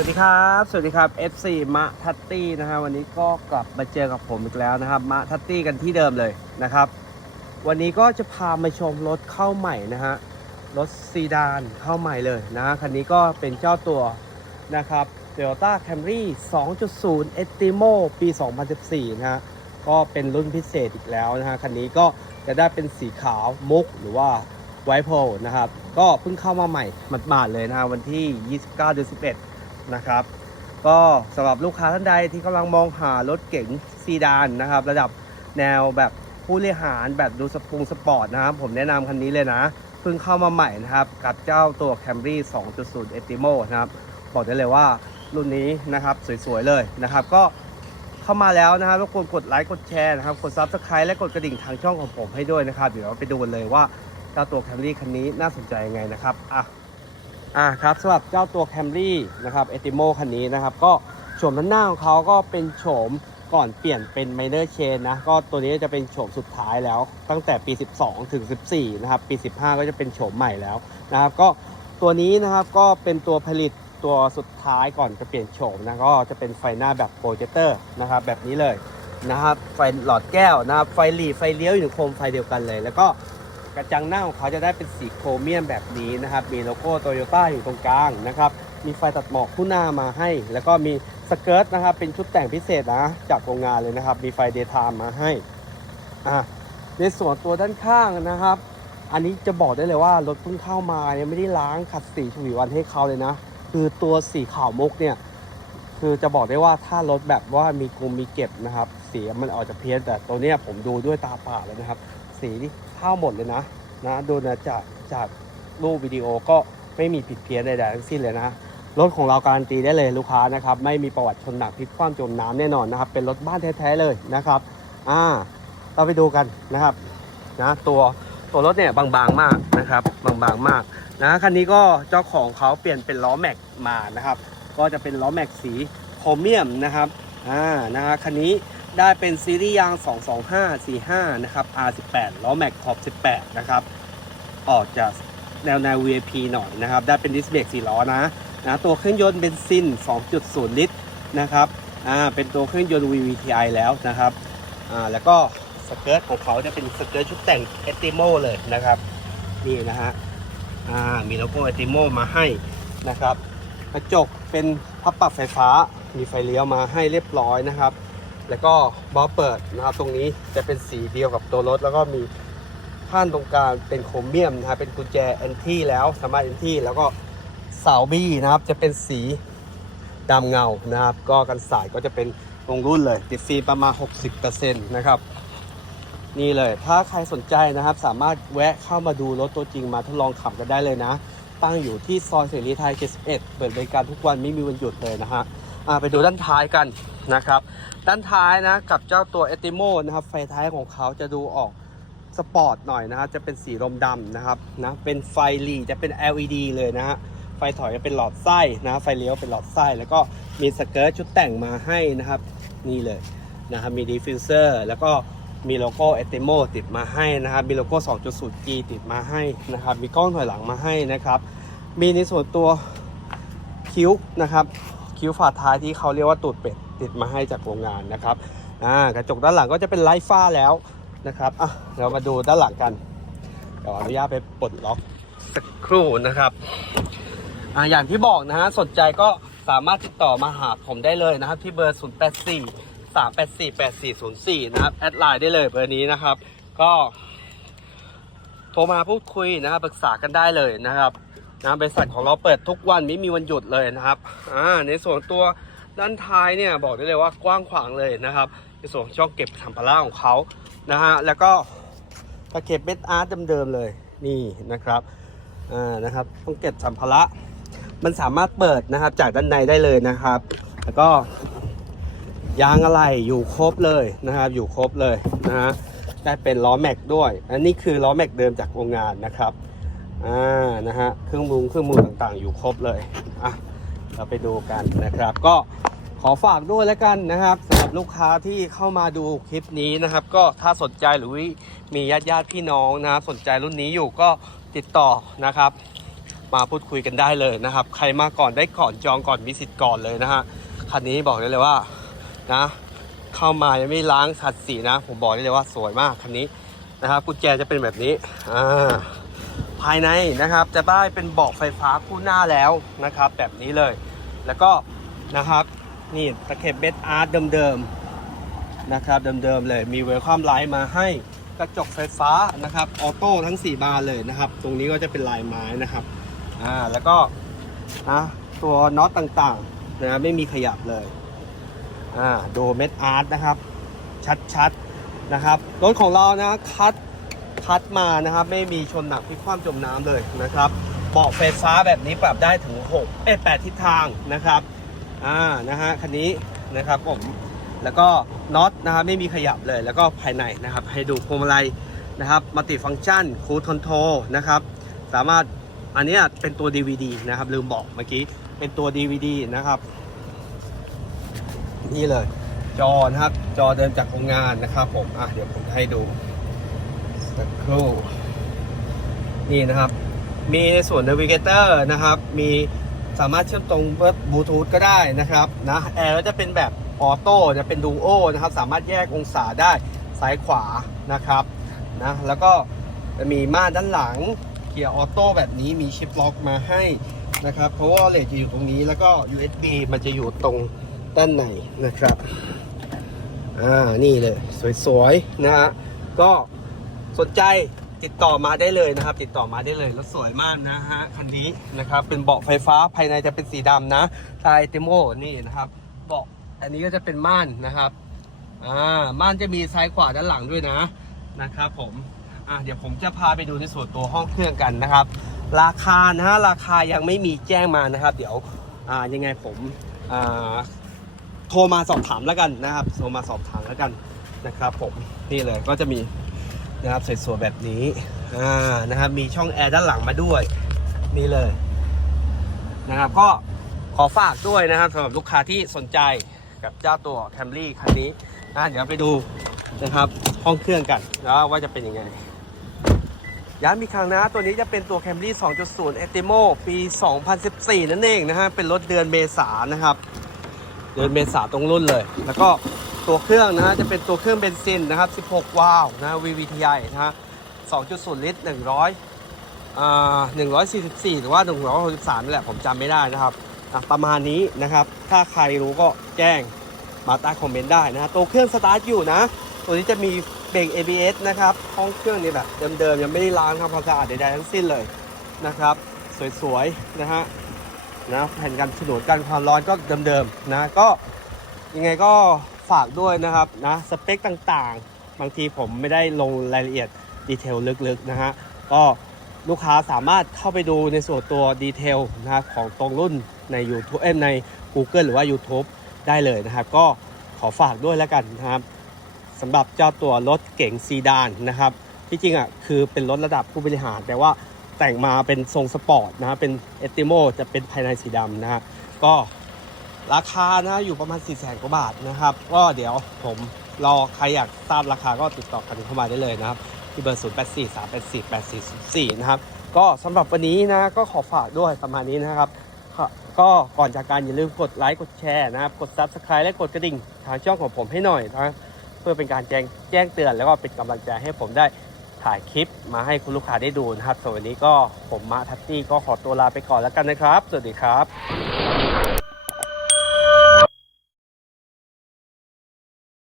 วัสดีครับ สวัสดีครับ FC มะทัตตี้นะฮะวันนี้ก็กลับมาเจอกับผมอีกแล้วนะครับมะทัตตี้กันที่เดิมเลยนะครับ วันนี้ก็จะพามาชมรถเข้าใหม่นะฮะรถซีดานเข้าใหม่เลยนะฮะคันนี้ก็เป็นเจ้าตัวนะครับ Toyota Camry 2.0 Estimo ปี 2014 นะฮะก็เป็นรุ่นพิเศษอีกแล้วนะฮะคันนี้ก็จะได้เป็นสีขาวมุกหรือว่าไวโพลนะครับก็เพิ่งเข้ามาใหม่หมาดๆเลยนะฮะวันที่ 29เดือน11 นะครับ ก็สำหรับลูกค้าท่านใดที่กำลังมองหารถเก๋งซีดานนะครับ ระดับแนวแบบผู้บริหารแบบดูสปรุงสปอร์ตนะครับ ผมแนะนำคันนี้เลยนะเพิ่งเข้ามาใหม่นะครับ กับเจ้าตัว Camry 2.0 Estimo นะครับบอกได้เลยว่ารุ่นนี้นะครับสวยๆเลยนะครับ ก็เข้ามาแล้วนะครับรบกวนกดไลค์กดแชร์นะครับกด Subscribe และกดกระดิ่งทางช่องของผมให้ด้วยนะครับ เดี๋ยวเราไปดูกันเลยว่าเจ้าตัว Camry คันนี้น่าสนใจยังไงนะครับอะ อ่าครับสำหรับเจ้าตัว Camry นะครับ e t i m o คันนี้นะครับ ก็โฉมด้านหน้าของเขาก็เป็นโฉมก่อนเปลี่ยนเป็น Minor Chain นะ ก็ตัวนี้จะเป็นโฉมสุดท้ายแล้ว ตั้งแต่ปี 12 ถึง 14 นะครับ ปี 15 ก็จะเป็นโฉมใหม่แล้วนะครับ ก็ตัวนี้นะครับก็เป็นตัวผลิตตัวสุดท้ายก่อนจะเปลี่ยนโฉมนะ ก็จะเป็นไฟหน้าแบบโปรเจคเตอร์นะครับ แบบนี้เลยนะครับ ไฟหลอดแก้วนะครับ ไฟหลีไฟเลี้ยวอยู่ในโคมไฟเดียวกันเลย แล้วก็ กระจังหน้าของเขาจะได้เป็นสีโครเมียมแบบนี้นะครับ มีโลโก้โตโยต้าอยู่ตรงกลางนะครับ มีไฟตัดหมอกคู่หน้ามาให้ แล้วก็มีสเกิร์ตนะครับ เป็นชุดแต่งพิเศษนะจากโรงงานเลยนะครับ มีไฟเดย์ไทม์มาให้อะในส่วนตัวด้านข้างนะครับ อันนี้จะบอกได้เลยว่ารถเพิ่งเข้ามาเนี่ยไม่ได้ล้างขัดสีฉวีวันให้เขาเลยนะ คือตัวสีขาวมุกเนี่ยคือจะบอกได้ว่าถ้ารถแบบว่ามีกรุงมีเก็บนะครับสีมันออกจะเพี้ยนแต่ตัวเนี้ยผมดูด้วยตาเปล่าเลยนะครับ สีนี่เข้าหมดเลยนะนะดูนะจากจากรูปวิดีโอก็ไม่มีผิดเพี้ยนใดๆทั้งสิ้นเลยนะรถของเราการันตีได้เลยลูกค้านะครับไม่มีประวัติชนหนักพลิกคว่ำจมน้ำแน่นอนนะครับ เป็นรถบ้านแท้ๆเลยนะครับอ่าเราไปดูกันนะครับนะตัวตัวรถเนี่ยบางๆมากนะครับบางๆมากนะคันนี้ก็เจ้าของเขาเปลี่ยนเป็นล้อแม็กมานะครับ ก็จะเป็นล้อแม็กสีโครเมียมนะครับอ่านะฮะคันนี้ ได้เป็นซีรีส์ยาง 225 45 นะครับ R18 ล้อแม็กขอบ 18 นะครับ ออกจากแนวแนว VIP หน่อยนะครับ ได้เป็นดิสเบรก4ล้อนะนะ ตัวเครื่องยนต์เบนซิน 2.0 ลิตรนะครับ อ่า เป็นตัวเครื่องยนต์ VVTi แล้วนะครับ อ่า แล้วก็สเกิร์ตของเขาจะเป็นสเกิร์ตชุดแต่ง e t i m o เลยนะครับ นี่นะฮะ อ่า มีโลโก้ e t i m o มาให้นะครับ กระจกเป็นพับปรับไฟฟ้า มีไฟเลี้ยวมาให้เรียบร้อยนะครับ แล้วก็บอเปิดนะครับ ตรงนี้จะเป็นสีเดียวกับตัวรถ แล้วก็มีข้านตรงกลางเป็นโครเมียมนะครับเป็นกุญแจแอนที่แล้วสามารถแอนที่แล้วก็เสาบี้นะครับ จะเป็นสีดำเงานะครับ ก็กันสายก็จะเป็นตรงรุ่นเลย ติดฟิล์มประมาณ 60%นะครับ นี่เลย ถ้าใครสนใจนะครับ สามารถแวะเข้ามาดูรถตัวจริงมาทดลองขับกันได้เลยนะ ตั้งอยู่ที่ซอยเสรีไทย71เปิดบริการทุกวันไม่มีวันหยุดเลยนะฮะ ไปดูด้านท้ายกันนะครับ ด้านท้ายนะกับเจ้าตัว e t i m o นะครับ ไฟท้ายของเขาจะดูออกสปอร์ตหน่อยนะครับจะเป็นสีลมดำนะครับนะเป็นไฟหลีจะเป็น LED เลยนะฮะไฟถอยจะเป็นหลอดไส้นะไฟเลี้ยวเป็นหลอดไส้ แล้วก็มีสเกิร์ตชุดแต่งมาให้นะครับ นี่เลยนะครับมีดีฟิวเซอร์แล้วก็มีโลโก้ e t i m o ติดมาให้นะครับ มีโลโก้ 2.0G ติดมาให้นะครับ มีกล้องถอยหลังมาให้นะครับ มีในส่วนตัวคิ้วนะครับ คิ้วฝาท้ายที่เขาเรียกว่าตูดเป็ดติดมาให้จากโรงงานนะครับอ่ากระจกด้านหลังก็จะเป็นไลฟ้าแล้วนะครับอะเรามาดูด้านหลังกันเดี๋ยวอนุญาตไปปลดล็อกสักครู่นะครับอ่าอย่างที่บอกนะฮะสนใจก็สามารถติดต่อมาหาผมได้เลยนะครับ ที่เบอร์ 084 384 8404 นะครับ แอดไลน์ได้เลยเบอร์นี้นะครับ ก็ โทรมาพูดคุยนะครับปรึกษากันได้เลยนะครับ นะบริษัทของเราเปิดทุกวันไม่มีวันหยุดเลยนะครับอ่าในส่วนตัวด้านท้ายเนี่ยบอกได้เลยว่ากว้างขวางเลยนะครับ ในส่วนช่องเก็บสัมภาระของเขานะฮะแล้วก็ตะเข็บเม็ดอาร์ตเดิมๆเลยนี่นะครับอ่านะครับต้องเก็บสัมภาระมันสามารถเปิดนะครับจากด้านในได้เลยนะครับ แล้วก็ยางอะไรอยู่ครบเลยนะครับ อยู่ครบเลยนะฮะได้เป็นล้อแม็กด้วย อันนี้คือล้อแม็กเดิมจากโรงงานนะครับ อ่านะฮะเครื่องมือเครื่องมือต่างๆ อยู่ครบเลยอะเราไปดูกันนะครับ ก็ขอฝากด้วยแล้วกันนะครับสำหรับลูกค้าที่เข้ามาดูคลิปนี้นะครับ ก็ถ้าสนใจหรือมีญาติญาติพี่น้องนะครับสนใจรุ่นนี้อยู่ก็ติดต่อนะครับ มาพูดคุยกันได้เลยนะครับ ใครมาก่อนได้ก่อนจองก่อนมีสิทธิ์ก่อนเลยนะฮะคันนี้บอกได้เลยว่านะเข้ามายังไม่ล้างขัดสีนะ ผมบอกได้เลยว่าสวยมากคันนี้นะครับกุญแจจะเป็นแบบนี้อ่า ภายในนะครับ จะได้เป็นเบาะไฟฟ้าคู่หน้าแล้วนะครับ แบบนี้เลย แล้วก็นะครับนี่ตะเข็บเบสอาร์ตเดิมๆนะครับเดิมๆเลยมีเวลคัมไลท์มาให้กระจกไฟฟ้านะครับออโต้ทั้ง 4 บานเลยนะครับ ตรงนี้ก็จะเป็นลายไม้นะครับอ่าแล้วก็นะตัวน็อตต่างๆนะไม่มีขยับเลยอ่าโดเม็ดอาร์ตนะครับ ชัดๆนะครับรถของเรานะคัด คัดมานะครับ ไม่มีชนหนักพลิกคว่ำจมน้ำเลยนะครับเบาะไฟฟ้าแบบนี้ปรับได้ถึง6เอ้ย8ทิศทางนะครับอ่านะฮะคันนี้นะครับผมแล้วก็น็อตนะครับไม่มีขยับเลย แล้วก็ภายในนะครับ ให้ดูพวงมาลัยนะครับมัลติฟังก์ชันคูดคอนโทรนะครับ สามารถอันนี้เป็นตัว DVD นะครับ ลืมบอกเมื่อกี้เป็นตัว DVD นะครับ นี่เลย จอนะครับ จอเดิมจากโรงงานนะครับผมอะเดี๋ยวผมให้ดู สักครู่ นี่นะครับ มีในส่วน Navigator นะครับ มีสามารถเชื่อมตรงเว็บบลูทูธก็ได้นะครับนะแอร์ก็จะเป็นแบบออโต้จะเป็นดูโอนะครับ สามารถแยกองศาได้ซ้ายขวานะครับนะแล้วก็จะมีม่านด้านหลังเกียร์ออโต้แบบนี้มีชิปล็อกมาให้นะครับเพราะว่าเลจะอยู่ตรงนี้แล้วก็ USB มันจะอยู่ตรงด้านในนะครับอ่านี่เลย สวยๆนะฮะก็ สนใจติดต่อมาได้เลยนะครับ ติดต่อมาได้เลยแล้วสวยมากนะฮะคันนี้นะครับเป็นเบาะไฟฟ้าภายในจะเป็นสีดำนะทายเตโมนี่นะครับเบาะอันนี้ก็จะเป็นม่านนะครับอ่าม่านจะมีซ้ายขวาด้านหลังด้วยนะนะครับผมอ่าเดี๋ยวผมจะพาไปดูในส่วนตัวห้องเครื่องกันนะครับ ราคานะฮะราคายังไม่มีแจ้งมานะครับ เดี๋ยวอ่ายังไงผมอ่าโทรมาสอบถามแล้วกันนะครับโทรมาสอบถามแล้วกันนะครับ ผมนี่เลยก็จะมี นะครับสวยๆแบบนี้อ่านะครับมีช่องแอร์ด้านหลังมาด้วยนี่เลยนะครับก็ขอฝากด้วยนะครับสำหรับลูกค้าที่สนใจกับเจ้าตัว Camry คันนี้นะเดี๋ยวไปดูนะครับห้องเครื่องกันแล้วว่าจะเป็นยังไงย้ำอีกครั้งนะตัวนี้จะเป็นตัว Camry 2.0 e t i m o ปี 2014 นั่นเองนะฮะเป็นรถเดือนเมษานะครับ เดือนเมษาตรงรุ่นเลย แล้วก็ ตัวเครื่องนะฮะจะเป็นตัวเครื่องเบนซินนะครับ 16 วาล์วนะ VVTi นะฮะ 2.0 ลิตร 100อ่า144 หรือว่า 163นี่แหละผมจำไม่ได้นะครับอะประมาณนี้นะครับ ถ้าใครรู้ก็แจ้งมาใต้คอมเมนต์ได้นะฮะตัวเครื่องสตาร์ทอยู่นะ ตัวนี้จะมีเบรก ABS นะครับ ห้องเครื่องนี่แบบเดิมๆ ยังไม่ได้ล้างทำความสะอาดใดๆทั้งสิ้นเลยนะครับ สวยๆ นะฮะนะแผ่นกันฉนวนกันความร้อนก็เดิมๆ นะก็ยังไงก็ ฝากด้วยนะครับนะสเปคต่างๆ บางทีผมไม่ได้ลงรายละเอียดดีเทลลึกๆนะฮะก็ลูกค้าสามารถเข้าไปดูในส่วนตัวดีเทลนะครับของตรงรุ่นใน YouTube เอ้ยใน Google หรือว่า YouTube ได้เลยนะครับ ก็ขอฝากด้วยแล้วกันนะครับสำหรับเจ้าตัวรถเก๋งซีดานนะครับที่จริงอะคือเป็นรถระดับผู้บริหาร แต่ว่าแต่งมาเป็นทรงสปอร์ตนะครับเป็นเอติโมจะเป็นภายในสีดำนะฮะก็ ราคานะอยู่ประมาณ 4 0 0 0 0 0กว่าบาทนะครับ ก็เดี๋ยวผมรอใครอยากทราบราคาก็ติดต่อกันเข้ามาได้เลยนะครับ ที่เบอร์ 0 8 4 3 8 4 8 4 4นะครับ ก็สำหรับวันนี้นะก็ขอฝากด้วยประมาณนี้นะครับ ก็ก่อนจากการอย่าลืมกดไลค์กดแชร์นะครับ กด Subscribe และกดกระดิ่งทางช่องของผมให้หน่อยนะเพื่อเป็นการแจ้งแจ้งเตือนแล้วก็เป็นกำลังใจให้ผมได้ถ่ายคลิปมาให้คุณลูกค้าได้ดูนะครับสำหรับวันนี้ก็ผมมาทัตตี้ก็ขอตัวลาไปก่อนแล้วกันนะครับ สวัสดีครับ